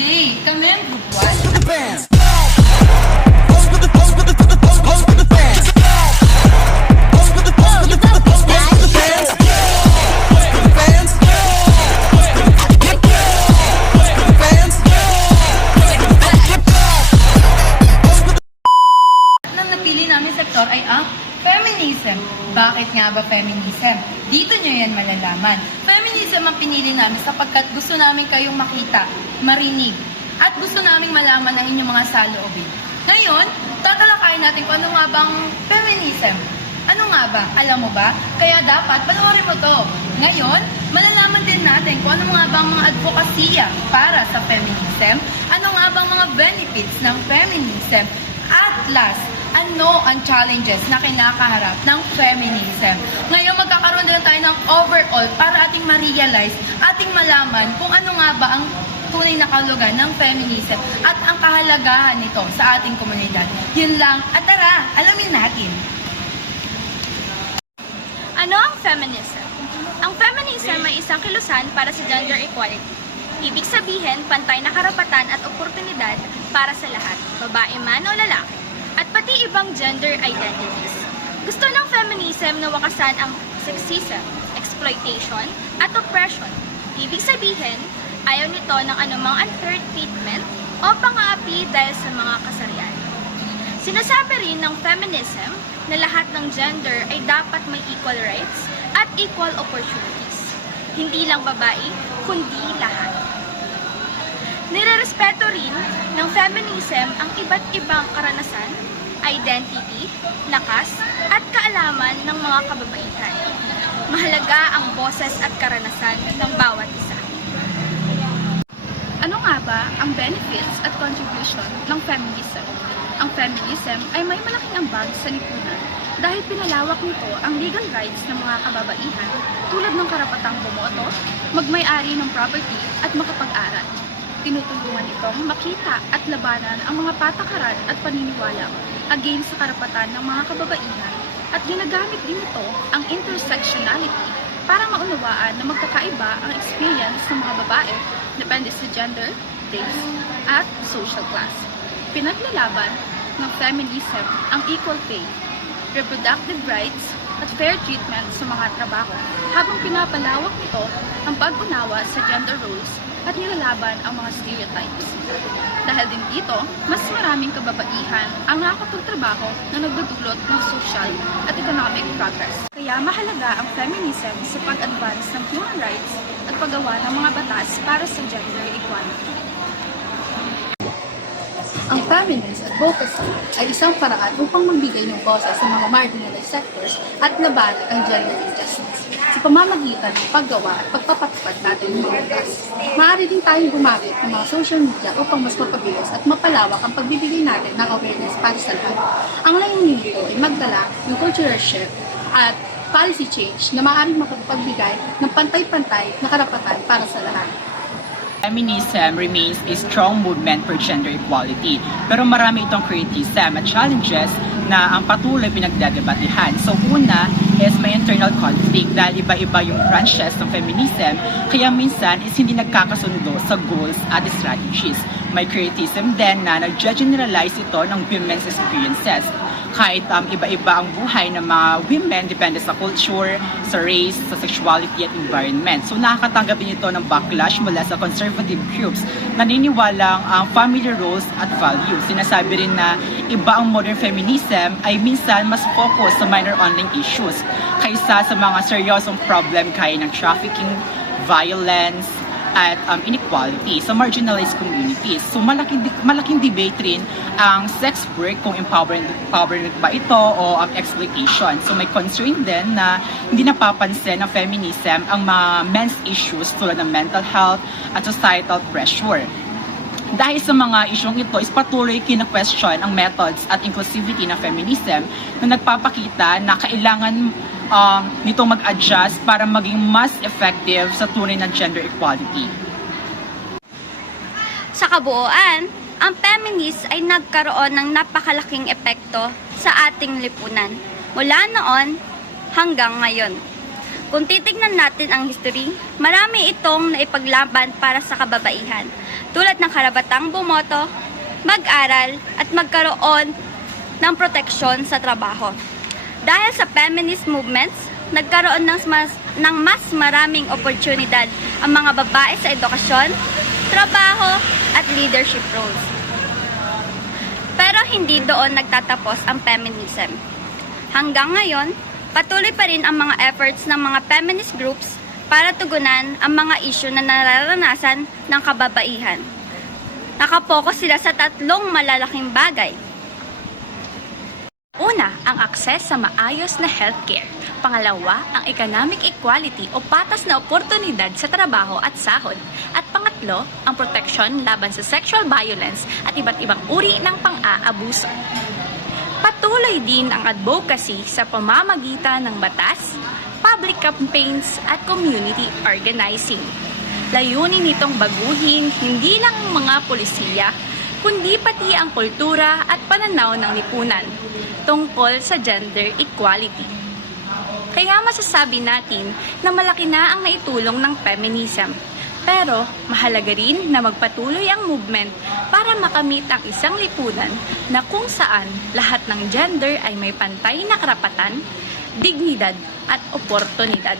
today. Kami ang Group 1. Ang napili namin sektor ay ang feminism. Bakit nga ba feminism? Dito nyo yan malalaman. Feminism ang pinili namin sapagkat gusto namin kayong makita, marinig, at gusto namin malaman ang inyong mga saloobin. Ngayon, tatalakayin natin kung ano nga bang feminism. Ano nga ba? Alam mo ba? Kaya dapat panoorin mo to. Ngayon, malalaman din natin kung ano nga bang mga advokasya para sa feminism, ano nga bang mga benefits ng feminism, at last, ano ang challenges na kinakaharap ng feminism. Ngayon, magkakaroon din tayo ng overall para ating ma-realize, ating malaman kung ano nga ba ang tunay na kahulugan ng feminism at ang kahalagahan nito sa ating komunidad. Yun lang. At tara, alamin natin. Ano ang feminism? Ang feminism ay isang kilusan para sa gender equality. Ibig sabihin, pantay na karapatan at oportunidad para sa lahat, babae man o lalaki, at pati ibang gender identities. Gusto ng feminism na wakasan ang sexism, exploitation, at oppression. Ibig sabihin, ayaw nito ng anumang unfair treatment o pang-aapi dahil sa mga kasarian. Sinasabi rin ng feminism na lahat ng gender ay dapat may equal rights at equal opportunities. Hindi lang babae, kundi lahat. Nirerespeto rin ng feminism ang iba't ibang karanasan, identity, lakas, at kaalaman ng mga kababaihan. Mahalaga ang boses at karanasan ng bawat isa. Ano nga ba ang benefits at contribution ng feminism? Ang feminism ay may malaking ambag sa lipunan dahil pinalawak nito ang legal rights ng mga kababaihan tulad ng karapatang bumoto, magmay-ari ng property at makapag-aral. Tinutulungan itong makita at labanan ang mga patakaran at paniniwala against sa karapatan ng mga kababaihan at ginagamit din ito ang intersectionality para maunawaan na magkakaiba ang experience ng mga babae depende sa gender, race, at social class. Pinaglalaban ng feminism ang equal pay, reproductive rights, at fair treatment sa mga trabaho habang pinapalawak nito ang pag-unawa sa gender roles at nilalaban ang mga stereotypes. Dahil din dito, mas maraming kababaihan ang nakakapagtrabaho na nagdudulot ng social at economic progress. Kaya mahalaga ang feminism sa pag-advance ng human rights at paggawa ng mga batas para sa gender equality. Ang feminist advocacy ay isang paraan upang magbigay ng boses sa mga marginalized sectors at labanan ang gender injustice sa pamamagitan ng paggawa at pagpapatupad natin ng mga batas. Maaari din tayong gumamit ng mga social media upang mas mapabilis at mapalawak ang pagbibigay natin ng awareness para sa lahat. Ang layunin nito ay magdala ng cultural shift at policy change na maaaring makapagbigay ng pantay-pantay na karapatan para sa lahat. Feminism remains a strong movement for gender equality, pero marami itong criticism at challenges na ang patuloy pinagdedebatehan. So una is may internal conflict dahil iba-iba yung branches ng feminism, kaya minsan is hindi nagkakasundo sa goals at strategies. May criticism din na nag-generalize ito ng women's experiences. Kahit iba-iba ang buhay ng mga women, depende sa culture, sa race, sa sexuality at environment. So nakakatanggap din ito ng backlash mula sa conservative groups na naniniwalang ang family roles at values. Sinasabi rin na iba ang modern feminism ay minsan mas focus sa minor online issues kaysa sa mga seryosong problem kaya ng trafficking, violence, at inequality sa marginalized communities. So malaking debate rin ang sex work, kung empowerment ba ito o ang exploitation. So may concern din na hindi napapansin ng feminism ang mga men's issues tulad ng mental health at societal pressure. Dahil sa mga isyong ito is patuloy kina-question ang methods at inclusivity ng feminism na nagpapakita na kailangan nitong mag-adjust para maging mas effective sa tunay na gender equality. Sa kabuuan, ang feminist ay nagkaroon ng napakalaking epekto sa ating lipunan mula noon hanggang ngayon. Kung titignan natin ang history, marami itong naipaglaban para sa kababaihan, tulad ng karabatang bumoto, mag-aral, at magkaroon ng proteksyon sa trabaho. Dahil sa feminist movements, nagkaroon ng mas maraming oportunidad ang mga babae sa edukasyon, trabaho, at leadership roles. Pero hindi doon nagtatapos ang feminism. Hanggang ngayon, patuloy pa rin ang mga efforts ng mga feminist groups para tugunan ang mga issue na nararanasan ng kababaihan. Nakapokus sila sa 3 malalaking bagay. Una, ang akses sa maayos na healthcare. Pangalawa, ang economic equality o patas na oportunidad sa trabaho at sahod. At pangatlo, ang protection laban sa sexual violence at iba't ibang uri ng pang-aabuso. Patuloy din ang advocacy sa pamamagitan ng batas, public campaigns at community organizing. Layunin nitong baguhin hindi lang ang mga polisiya, kundi pati ang kultura at pananaw ng lipunan tungkol sa gender equality. Kaya masasabi natin na malaki na ang naitulong ng feminism. Pero mahalaga rin na magpatuloy ang movement para makamit ang isang lipunan na kung saan lahat ng gender ay may pantay na karapatan, dignidad at oportunidad.